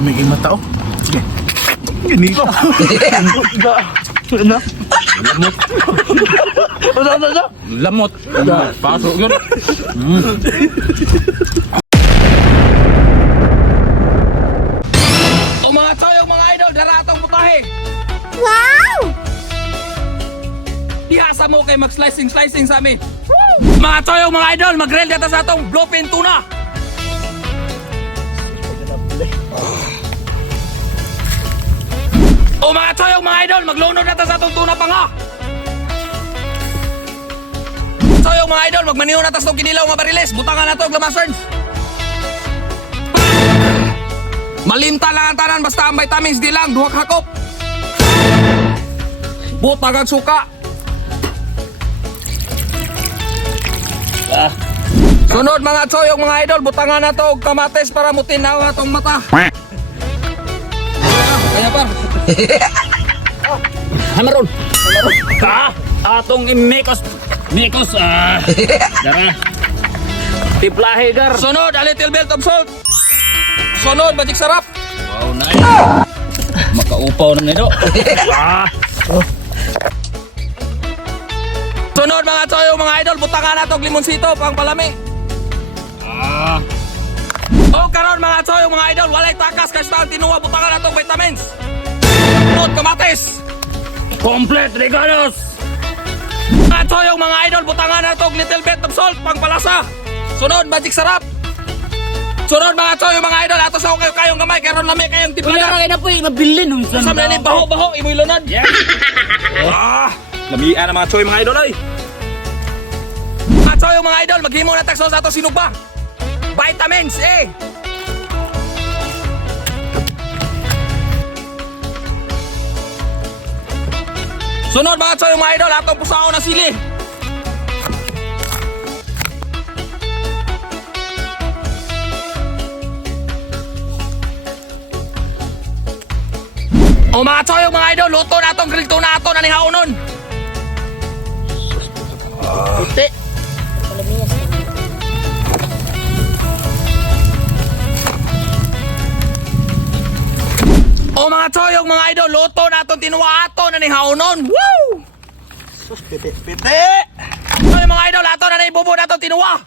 Lamig yung mata oh. Sige. Gini ko. Ano? Lamot. Ano? Lamot. Pasok yun. O mga choyong mga idol, daratong putahe. Wow! Ihasa mo kay mag-slicing sa amin. Mga choyong mga idol, mag-grill dito sa atong bluefin tuna. O mga choyong mga idol, maglunod na ta sa atong tuna pa nga. Choyong mga idol, magmaniho na ta sa kinilaw nga bariles. Butangan na to og lamaserns. Malimta lang ang tanan, basta ang vitamins di lang, duhak hakop. Butang ang suka. Sunod mga choyong mga idol, butangan na to og kamates para mutinaw atong mata. Kaya par. Hamaron. Atong imikos. Dara. Tiplahe gar. Sunod, a little bit of salt. Sunod, magic sarap. Wow, nice. Makaupaw na nito. Sunod mga choyong mga idol, butangan na to og limonsito pang palami. O karon mga choyong mga idol, walay takas kasi ang tinuwa, butangan na to og vitamins. Sunod, kamates. Complete regalos. Mga choyong mga idol, butangan na to og little bit of salt pang palasa. Sunod, magic sarap. Sunod mga choyong mga idol, ato sa kayo kayong gamay, karon lami kayong Wala tiplayan. kayo na po mabili nung Sa mga baho-baho, imoy lunad. Yeah. Lamian ang mga choy mga idol ay. Mga choy mga idol, maghimo na takso sa ato sinugba. Vitamins A. Sunod mga choy mga idol, atong pusaon na sili. O mga choy mga idol, luto na atong grill tuna ato na ni haunon. Puti. O mga choyong mga idol, luto na itong tinuwa ato na ni haunon. Woo! Sus, piti. So yung mga idol, ato na na ibubo na itong tinuwa.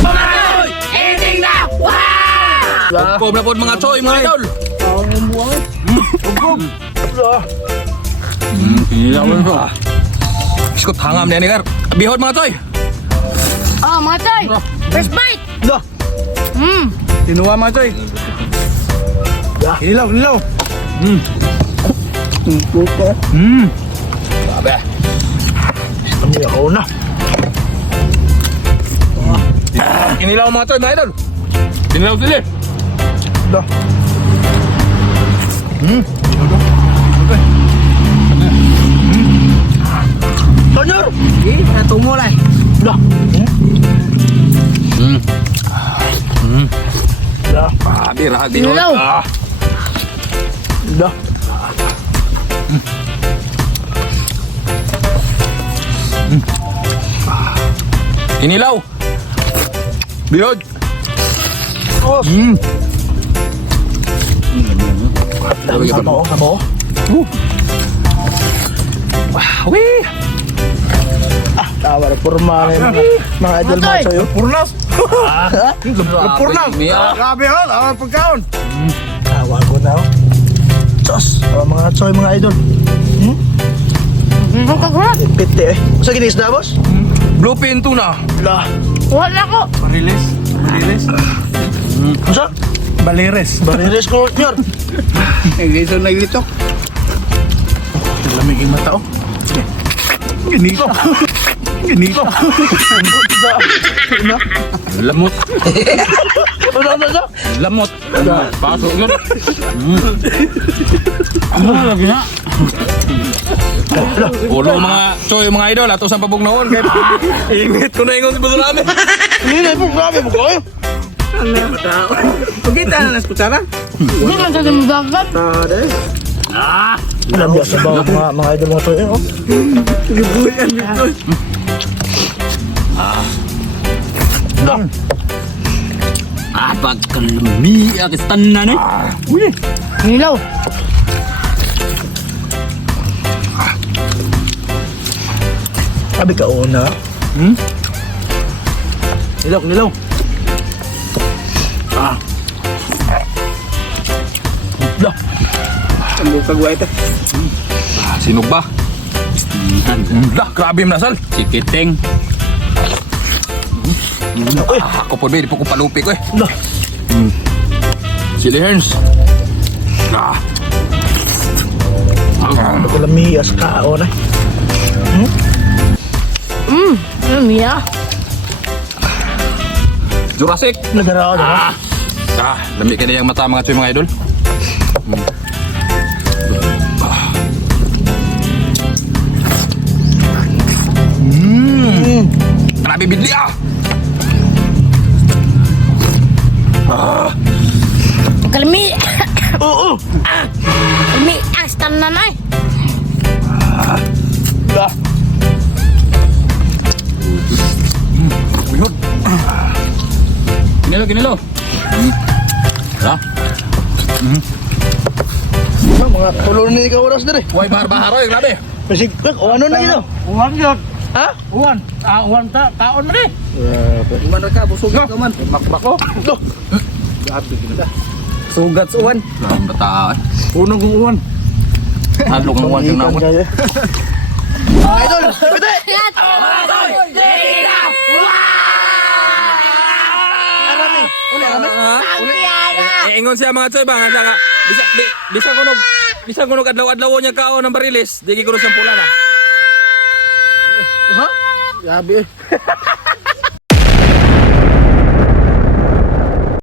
Mga idol, ending na! Wow! Ugkob na po mga choy mga idol. Ugkob. Iskot hangam niya ni Kar. Bihod mga choy. Oh, mga choy! First bite! Loh. Tinuwa mga choy. Hilaw. Sabi. Kami ako na. Inilaw mga choy mga idol. Inilaw sila. Dah. Tonyor. Tumulay. Dah. Dah. Birahat din. Inilaw. Dah. Inilaw. Bihod. Sabo. Wih. Tawa na purma na mga idol mga choy. Purnas. Purnas. Grabe ho, ang pagkaon. Tawa ko na. Sos, mga choy mga idol. Ang kagulat! Piti eh. Sa ginis na boss? Bluefin tuna. Lah. Wala ko! Bariles. Ano? Bariles ko nyor. Nagdito naglito. Lamig yung mata oh. Gini ko. Lamot. Ano? Lamot. Pasok yun. Lagi na. Ulo mga choy mga idol, ato sa pabugnaon kay ingit ko na ingon sa buso namin. Hindi na po, grabe mo ko. Pagkita na nas kutsara. Hindi man sa dagat! Labi sa bawah mga idol mo to eh. Oh. Gibuyan dito. Pagkalami ang istanan eh. Uy. Nilaw. Sabi ka una. Nilaw. Dah. Ang kagwa ito. Sinog ba? Dah, grabe yung nasal. Sikiting. Ako po, di po ko palupi ko eh. Dah. Chili Herns. Ah. Kalamias ka ona. Mia. Jurassic. Nagaraw na. Lami ka na yung mata mga choy mga idol. Grabe bidli ah. Kalmi. Oo. Kalmi. Ang stand na na. Dah. Ginilo. Ha? Mga tulon ni ikaw oras dire. Huwag bahar-bahar oy, grabe. Pasig o ano na ito? Uwan yun. Ha? Uwan. Uwan ta. Kaon na rin. Iman ka, busog ka man. Makbako. Dah. Sugat sa uwan. Ang bata eh. Unang kong uwan. Halok ng uwan yung naman. Idol, pwede! Ingon siya mga choy ba nga nga. Bisang kunog adlaw-adlaw niya kao ng barilis, di kuno siyang pula na. Ha? Grabe eh.